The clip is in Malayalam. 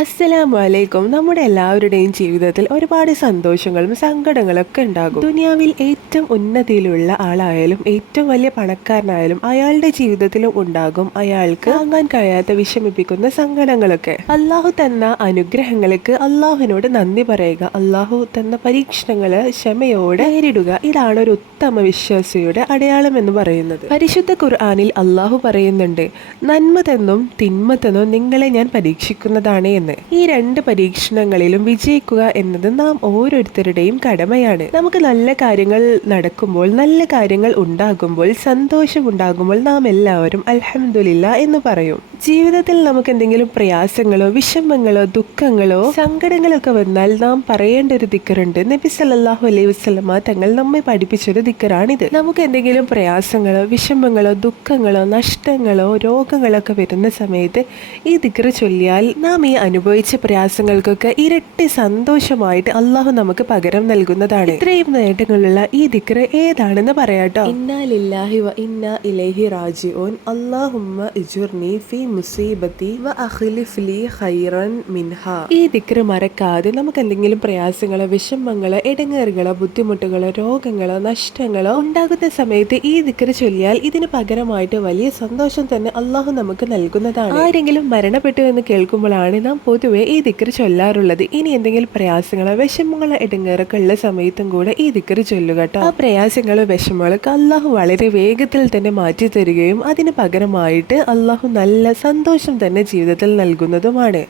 അസ്സലാമു അലൈക്കും. നമ്മുടെ എല്ലാവരുടെയും ജീവിതത്തിൽ ഒരുപാട് സന്തോഷങ്ങളും സങ്കടങ്ങളൊക്കെ ഉണ്ടാകും. ദുനിയാവിൽ ഏറ്റവും ഉന്നതിയിലുള്ള ആളായാലും ഏറ്റവും വലിയ പണക്കാരനായാലും അയാളുടെ ജീവിതത്തിലും ഉണ്ടാകും അയാൾക്ക് താങ്ങാൻ കഴിയാത്ത വിഷമിപ്പിക്കുന്ന സങ്കടങ്ങളൊക്കെ. അള്ളാഹു തന്ന അനുഗ്രഹങ്ങൾക്ക് അള്ളാഹുവിനോട് നന്ദി പറയുക, അള്ളാഹു തന്ന പരീക്ഷണങ്ങള് ക്ഷമയോടെ നേരിടുക. ഇതാണ് ഒരു ഉത്തമ വിശ്വാസിയുടെ അടയാളം എന്ന് പറയുന്നത്. പരിശുദ്ധ ഖുർആനിൽ അള്ളാഹു പറയുന്നുണ്ട്, നന്മ തെന്നും തിന്മ തെന്നും നിങ്ങളെ ഞാൻ പരീക്ഷിക്കുന്നതാണ് എന്ന്. ഈ രണ്ട് പരീക്ഷണങ്ങളിലും വിജയിക്കുക എന്നത് നാം ഓരോരുത്തരുടെയും കടമയാണ്. നമുക്ക് നല്ല കാര്യങ്ങൾ നടക്കുമ്പോൾ, നല്ല കാര്യങ്ങൾ ഉണ്ടാകുമ്പോൾ, സന്തോഷം ഉണ്ടാകുമ്പോൾ നാം എല്ലാവരും അൽഹംദുലില്ലാ എന്ന് പറയും. ജീവിതത്തിൽ നമുക്ക് എന്തെങ്കിലും പ്രയാസങ്ങളോ വിഷമങ്ങളോ ദുഃഖങ്ങളോ സങ്കടങ്ങളൊക്കെ വന്നാൽ നാം പറയേണ്ട ഒരു ദിക്റുണ്ട്. നബി സല്ലല്ലാഹു അലൈഹി വസല്ലമ തങ്ങൾ നമ്മെ പഠിപ്പിച്ചൊരു ദിക്റാണിത്. നമുക്ക് എന്തെങ്കിലും പ്രയാസങ്ങളോ വിഷമങ്ങളോ ദുഃഖങ്ങളോ നഷ്ടങ്ങളോ രോഗങ്ങളൊക്കെ വരുന്ന സമയത്ത് ഈ ദിക്റ് ചൊല്ലിയാൽ നാം ഈ അനുഭവിച്ച പ്രയാസങ്ങൾക്കൊക്കെ ഇരട്ടി സന്തോഷമായിട്ട് അള്ളാഹു നമുക്ക് പകരം നൽകുന്നതാണ്. ഇത്രയും നേട്ടങ്ങളുള്ള ഈ ദിക്റ് ഏതാണെന്ന് പറയാട്ടോ. ഇന്നാ ലില്ലാഹി വ ഇന്നാ ഇലൈഹി റാജിഊൻ. അല്ലാഹുമ്മ ഇജുർനി ഫീ മുസീബത്തി വ അഖ്ലിഫ് ലീ ഖൈറൻ മിൻഹാ. ഈ ദിക്റ് മറക്കാതെ നമുക്ക് എന്തെങ്കിലും പ്രയാസങ്ങളോ വിഷമങ്ങളോ ഇടങ്ങേറുകളോ ബുദ്ധിമുട്ടുകളോ രോഗങ്ങളോ നഷ്ടങ്ങളോ ഉണ്ടാകുന്ന സമയത്ത് ഈ ദിക്റ് ചൊല്ലിയാൽ ഇതിന് പകരമായിട്ട് വലിയ സന്തോഷം തന്നെ അള്ളാഹു നമുക്ക് നൽകുന്നതാണ്. ആരെങ്കിലും മരണപ്പെട്ടു എന്ന് കേൾക്കുമ്പോഴാണ് നാം പൊതുവെ ഈ ദിക്റ് ചൊല്ലാറുള്ളത്. ഇനി എന്തെങ്കിലും പ്രയാസങ്ങളോ വിഷമങ്ങളോ ഇടങ്ങേറൊക്കെ ഉള്ള സമയത്തും കൂടെ ഈ ദിക്റ് ചൊല്ലുക കേട്ടോ. ആ പ്രയാസങ്ങളോ വിഷമങ്ങളൊക്കെ അള്ളാഹു വളരെ വേഗത്തിൽ തന്നെ മാറ്റി തരികയും അതിന് പകരമായിട്ട് അള്ളാഹു നല്ല സന്തോഷം തന്നെ ജീവിതത്തിൽ നൽകുന്നതുമാണ്.